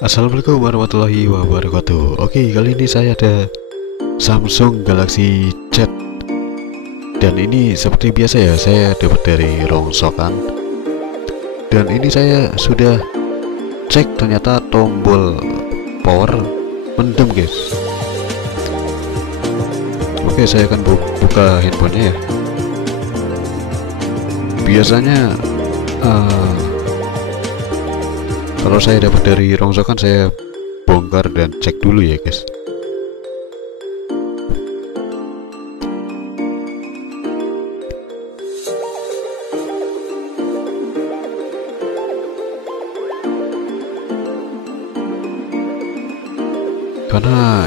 Assalamualaikum warahmatullahi wabarakatuh. Oke, kali ini saya ada Samsung Galaxy Z. Dan ini seperti biasa ya, saya dapat dari rongsokan. Dan ini saya sudah cek, ternyata tombol power mendem guys. Oke, saya akan buka handphonenya ya. Biasanya kalau saya dapat dari rongsokan, saya bongkar dan cek dulu ya guys. Karena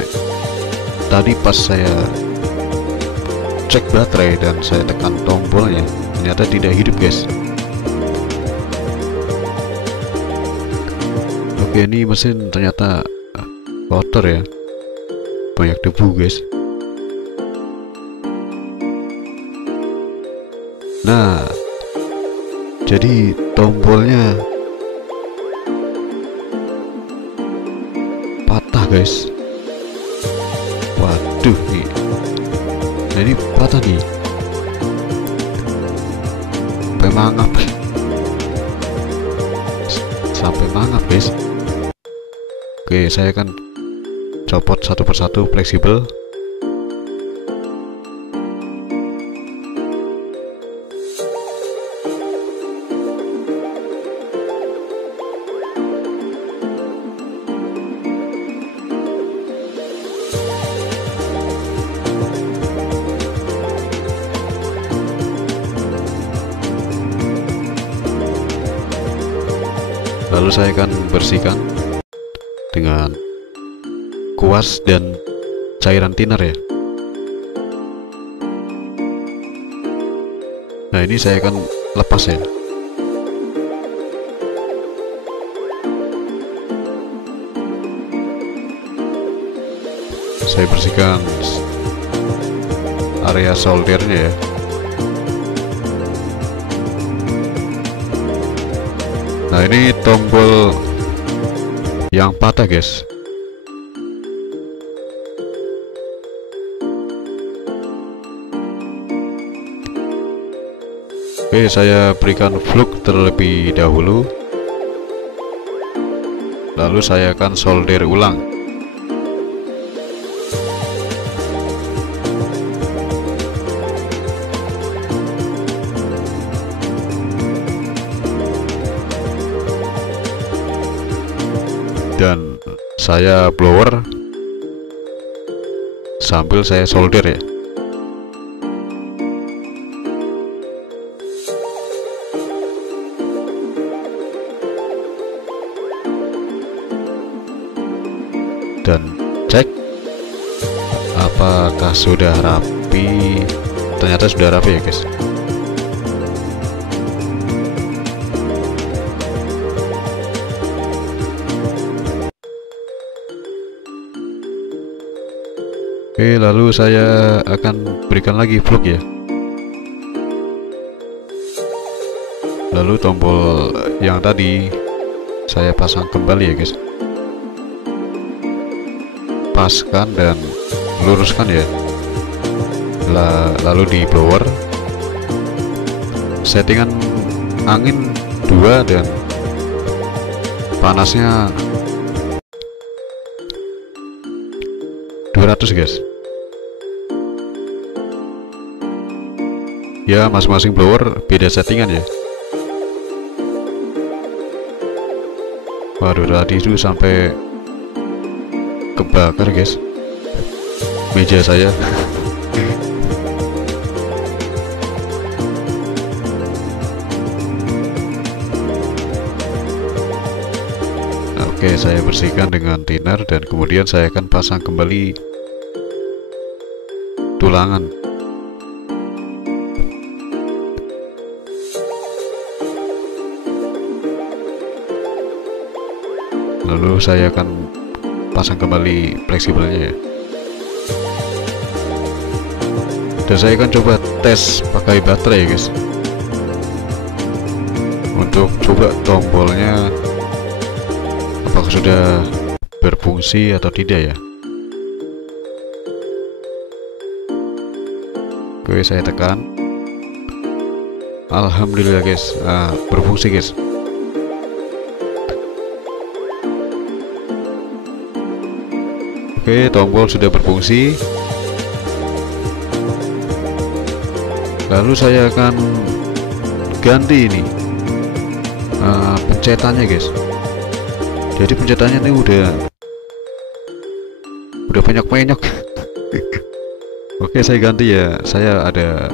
tadi pas saya cek baterai dan saya tekan tombolnya, ternyata tidak hidup guys. Oke, ini mesin ternyata kotor ya, banyak debu guys. Nah, jadi tombolnya patah guys. Waduh nih, nah ini patah nih, sampai mangap, sampai mangap guys. Oke, saya akan copot satu persatu fleksibel. Lalu saya akan bersihkan dengan kuas dan cairan thinner ya. Nah, ini saya akan lepas ya. Saya bersihkan area soldernya ya. Nah, ini tombol yang patah guys. Oke, saya berikan flux terlebih dahulu, lalu saya akan solder ulang. Dan saya blower sambil saya solder ya. Dan cek apakah sudah rapi. Ternyata sudah rapi ya guys. Oke, lalu saya akan berikan lagi flux ya. Lalu tombol yang tadi saya pasang kembali ya guys. Paskan dan luruskan ya. Lalu di blower settingan angin 2 dan panasnya 200 guys. Ya, masing-masing blower beda settingan ya. Waduh, tadi itu sampai kebakar guys meja saya. Oke, saya bersihkan dengan thinner dan kemudian saya akan pasang kembali tulangan. Lalu saya akan pasang kembali fleksibelnya ya. Dan saya akan coba tes pakai baterai guys, untuk coba tombolnya apakah sudah berfungsi atau tidak ya. Oke, saya tekan. Alhamdulillah guys, berfungsi guys. Oke, tombol sudah berfungsi. Lalu saya akan ganti ini pencetannya guys. Jadi pencetannya ini udah penyok-penyok. Oke, saya ganti ya. Saya ada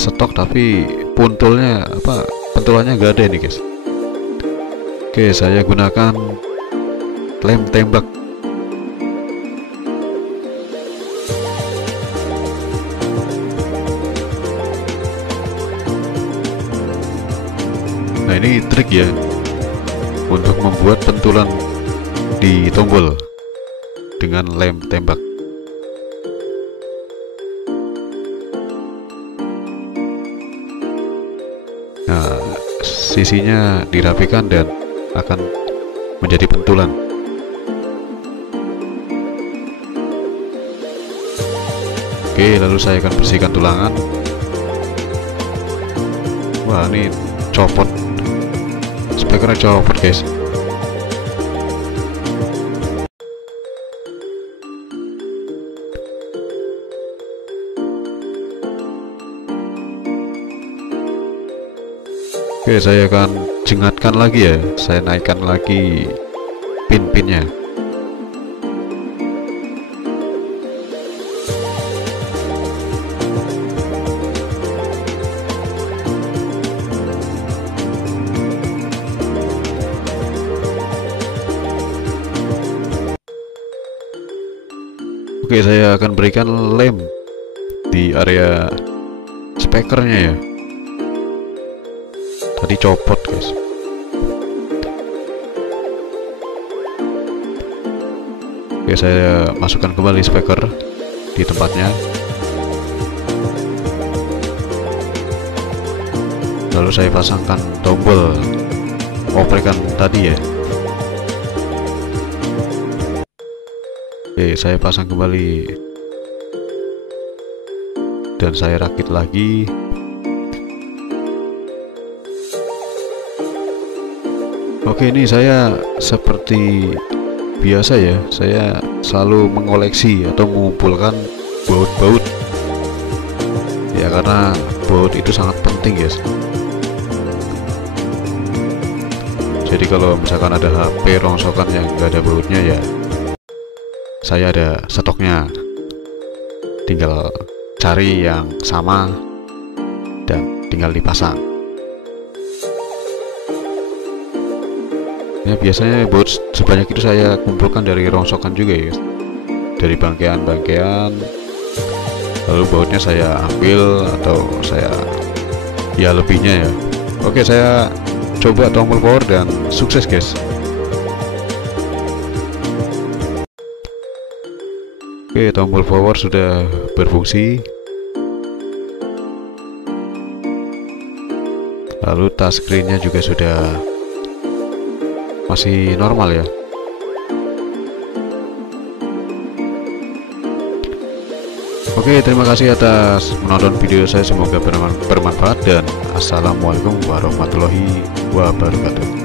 stok tapi pentulannya nggak ada ini guys. Oke, saya gunakan lem tembak. Nah, ini trik ya untuk membuat pentulan di tombol dengan lem tembak. Nah, sisinya dirapikan dan akan menjadi pentulan. Oke, lalu saya akan bersihkan tulangan. Wah, ini copot, speakernya copot guys. Oke, saya akan jengatkan lagi ya. Saya naikkan lagi pin-pinnya. Oke, saya akan berikan lem di area speakernya ya. Tadi copot guys. Oke, saya masukkan kembali speaker di tempatnya. Lalu saya pasangkan tombol oprekan tadi ya. Oke, saya pasang kembali dan saya rakit lagi. Oke, ini saya seperti biasa ya, saya selalu mengoleksi atau mengumpulkan baut-baut ya, karena baut itu sangat penting guys. Jadi kalau misalkan ada HP rongsokan yang nggak ada bautnya ya, saya ada stoknya, tinggal cari yang sama dan tinggal dipasang. Ya, biasanya baut sebanyak itu saya kumpulkan dari rongsokan juga ya, dari bangkean-bangkean. Lalu bautnya saya ambil atau saya ya lebihnya ya. Oke, saya coba tombol power dan sukses guys. Oke, tombol power sudah berfungsi. Lalu touchscreen-nya juga sudah masih normal ya. Oke, terima kasih atas menonton video saya, semoga bermanfaat dan assalamualaikum warahmatullahi wabarakatuh.